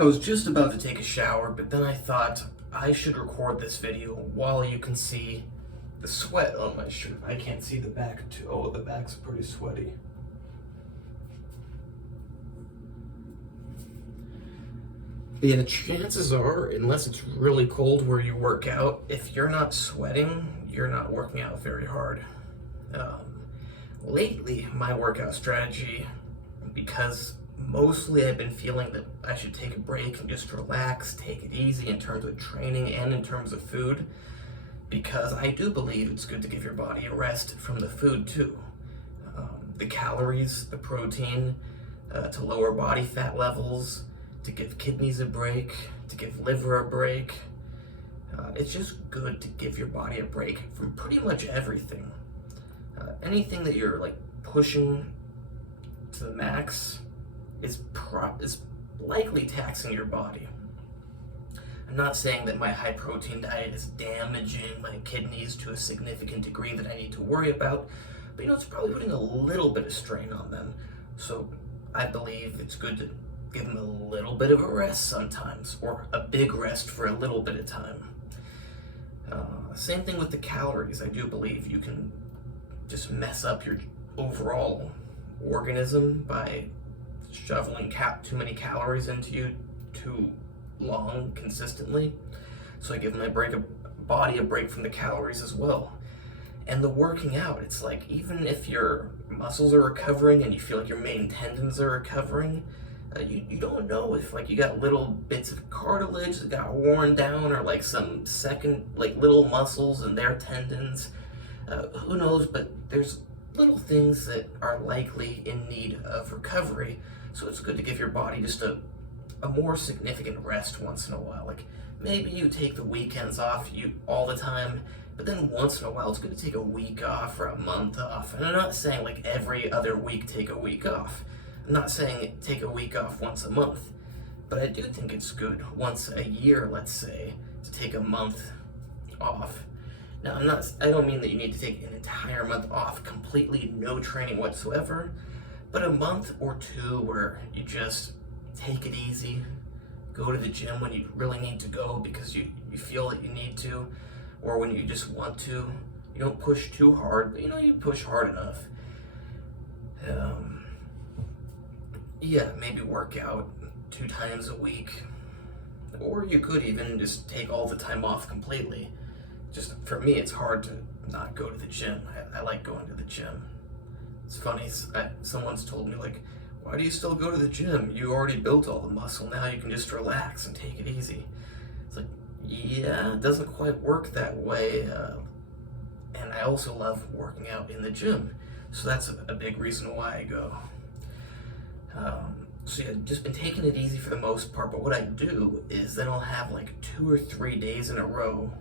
I was just about to take a shower, but then I thought I should record this video while you can see the sweat on my shirt. I can't see the back too. Oh, the back's pretty sweaty. Yeah, the chances are, unless it's really cold where you work out, if you're not sweating, you're not working out very hard. Lately, my workout strategy, because mostly I've been feeling that I should take a break and just relax, take it easy in terms of training and in terms of food, because I do believe it's good to give your body a rest from the food too. The calories, the protein, to lower body fat levels, to give kidneys a break, to give liver a break. It's just good to give your body a break from pretty much everything. Anything that you're like pushing to the max is likely taxing your body. I'm not saying that my high protein diet is damaging my kidneys to a significant degree that I need to worry about, but it's probably putting a little bit of strain on them. So I believe it's good to give them a little bit of a rest sometimes, or a big rest for a little bit of time. Same thing with the calories. I do believe you can just mess up your overall organism by shoveling too many calories into you too long consistently. So I give my body a break from the calories as well. And the working out, it's like, even if your muscles are recovering and you feel like your main tendons are recovering, you don't know if like you got little bits of cartilage that got worn down, or like some second little muscles and their tendons. Who knows, but there's little things that are likely in need of recovery. So it's good to give your body just a more significant rest once in a while. Like maybe you take the weekends off all the time, but then once in a while it's good to take a week off or a month off. And I'm not saying like every other week take a week off. I'm not saying take a week off once a month, but I do think it's good once a year, let's say, to take a month off. Now, I don't mean that you need to take an entire month off, completely no training whatsoever, but a month or two where you just take it easy, go to the gym when you really need to go because you feel that you need to, or when you just want to. You don't push too hard, but you push hard enough. Yeah, maybe work out 2 times a week, or you could even just take all the time off completely. Just for me, it's hard to not go to the gym. I like going to the gym. It's funny, someone's told me, like, why do you still go to the gym? You already built all the muscle, now you can just relax and take it easy. It's like, yeah, it doesn't quite work that way. And I also love working out in the gym. So that's a big reason why I go. So yeah, just been taking it easy for the most part, but what I do is then I'll have like 2 or 3 days in a row,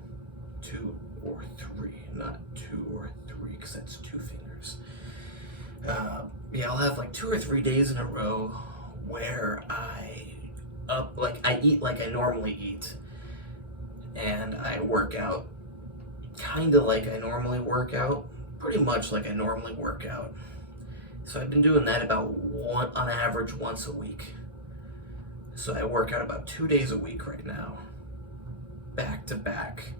2 or 3, not 2 or 3, because that's 2 fingers. Yeah, I'll have like 2 or 3 days in a row where I eat like I normally eat, and I work out kind of like I normally work out, pretty much like I normally work out. So I've been doing that on average once a week. So I work out about 2 days a week right now, back to back,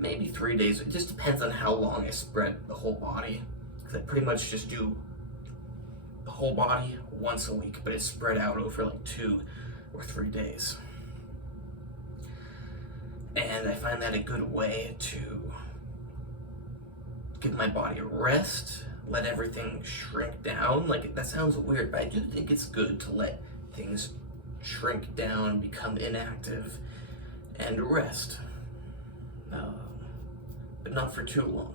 maybe 3 days. It just depends on how long I spread the whole body, because I pretty much just do the whole body once a week, but it's spread out over like 2 or 3 days. And I find that a good way to give my body a rest, let everything shrink down. Like, that sounds weird, but I do think it's good to let things shrink down, become inactive, and rest. But not for too long.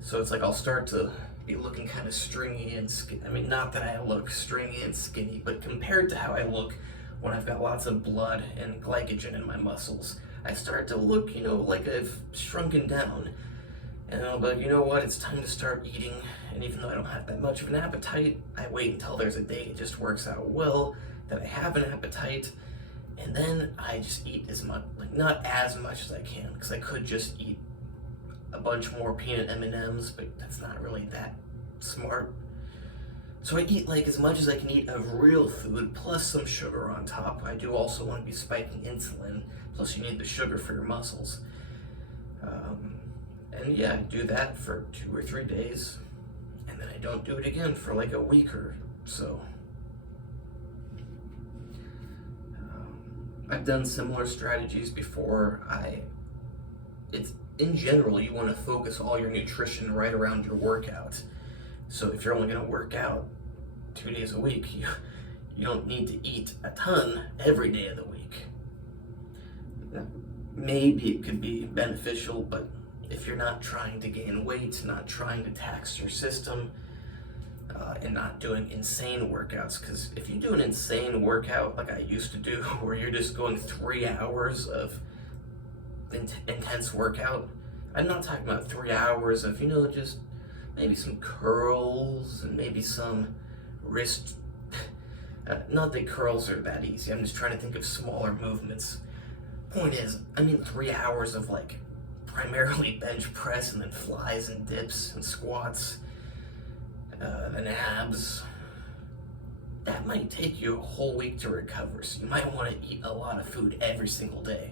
So it's like I'll start to be looking kind of stringy and skinny. I mean, not that I look stringy and skinny, but compared to how I look when I've got lots of blood and glycogen in my muscles, I start to look, like I've shrunken down. And I'll be like, you know what, it's time to start eating. And even though I don't have that much of an appetite, I wait until there's a day it just works out well that I have an appetite. And then I just eat as much, not as much as I can, because I could just eat a bunch more peanut M&Ms, but that's not really that smart. So I eat like as much as I can eat of real food plus some sugar on top. I do also want to be spiking insulin, plus you need the sugar for your muscles. And yeah, I do that for 2 or 3 days, and then I don't do it again for like a week or so. I've done similar strategies before. It's in general, you want to focus all your nutrition right around your workout. So if you're only going to work out 2 days a week, you don't need to eat a ton every day of the week. Maybe it could be beneficial, but if you're not trying to gain weight, not trying to tax your system, and not doing insane workouts, because if you do an insane workout like I used to do, where you're just going 3 hours of intense workout, I'm not talking about 3 hours of, just maybe some curls and maybe some wrist, not that curls are that easy, I'm just trying to think of smaller movements. Point is, 3 hours of like primarily bench press and then flies and dips and squats, then abs. That might take you a whole week to recover, so you might want to eat a lot of food every single day.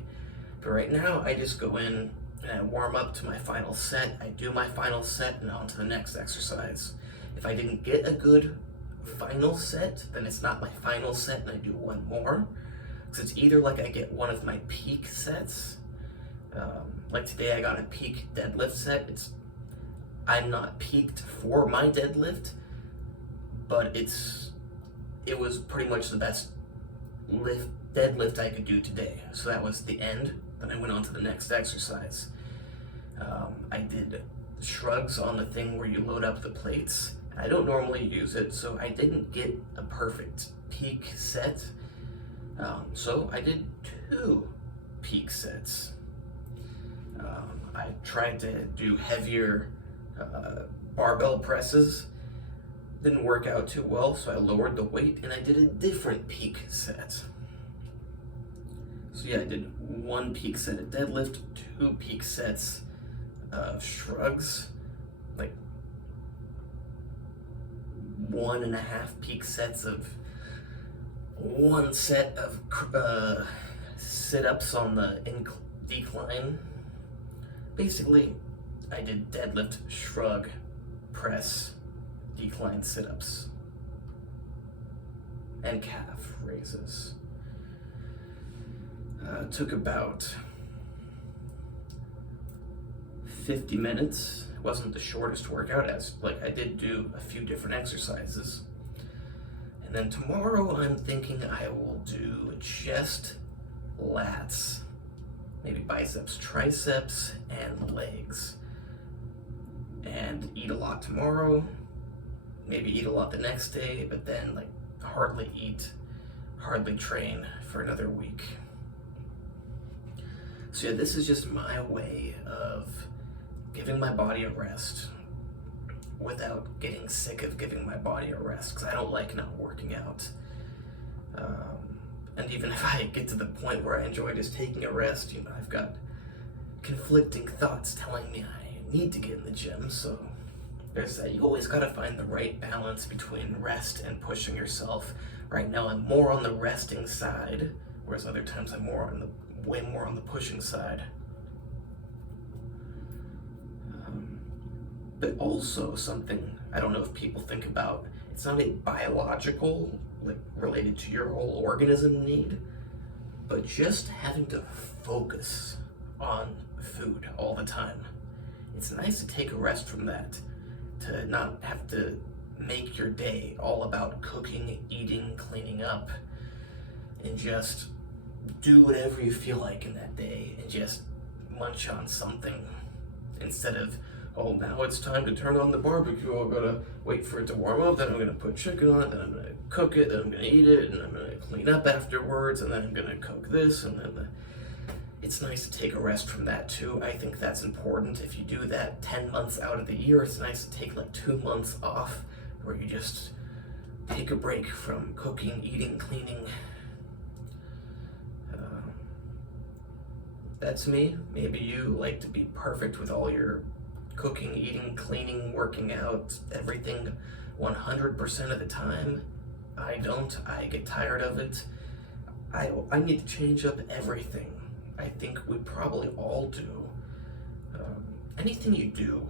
But right now, I just go in and I warm up to my final set. I do my final set and on to the next exercise. If I didn't get a good final set, then it's not my final set and I do one more. Because it's either like I get one of my peak sets, like today I got a peak deadlift set. I'm not peaked for my deadlift, but it was pretty much the best deadlift I could do today. So that was the end. Then I went on to the next exercise. I did shrugs on the thing where you load up the plates. I don't normally use it, so I didn't get a perfect peak set. So I did 2 peak sets. I tried to do heavier barbell presses. Didn't work out too well, so I lowered the weight and I did a different peak set. So yeah, I did 1 peak set of deadlift, 2 peak sets of shrugs, like 1.5 peak sets of 1 set of sit-ups on the decline. Basically, I did deadlift, shrug, press, decline sit-ups, and calf raises. Took about 50 minutes. It wasn't the shortest workout, as I did do a few different exercises. And then tomorrow I'm thinking I will do chest, lats, maybe biceps, triceps, and legs. And eat a lot tomorrow, maybe eat a lot the next day, but then hardly eat, hardly train for another week. So yeah, this is just my way of giving my body a rest without getting sick of giving my body a rest, because I don't like not working out. And even if I get to the point where I enjoy just taking a rest, I've got conflicting thoughts telling me I need to get in the gym. So there's that. You always got to find the right balance between rest and pushing yourself. Right now I'm more on the resting side, whereas other times I'm way more on the pushing side. But also something I don't know if people think about, it's not a biological, related to your whole organism need, but just having to focus on food all the time. It's nice to take a rest from that, to not have to make your day all about cooking, eating, cleaning up, and just do whatever you feel like in that day and just munch on something instead of, oh, now it's time to turn on the barbecue. I'm gonna wait for it to warm up, then I'm gonna put chicken on it, then I'm gonna cook it, then I'm gonna eat it, and I'm gonna clean up afterwards, and then I'm gonna cook this, and then it's nice to take a rest from that too. I think that's important. If you do that 10 months out of the year, it's nice to take 2 months off where you just take a break from cooking, eating, cleaning. That's me. Maybe you like to be perfect with all your cooking, eating, cleaning, working out, everything 100% of the time. I don't. I get tired of it. I need to change up everything. I think we probably all do. Anything you do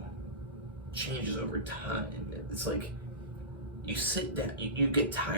changes over time. It's like you sit down, you get tired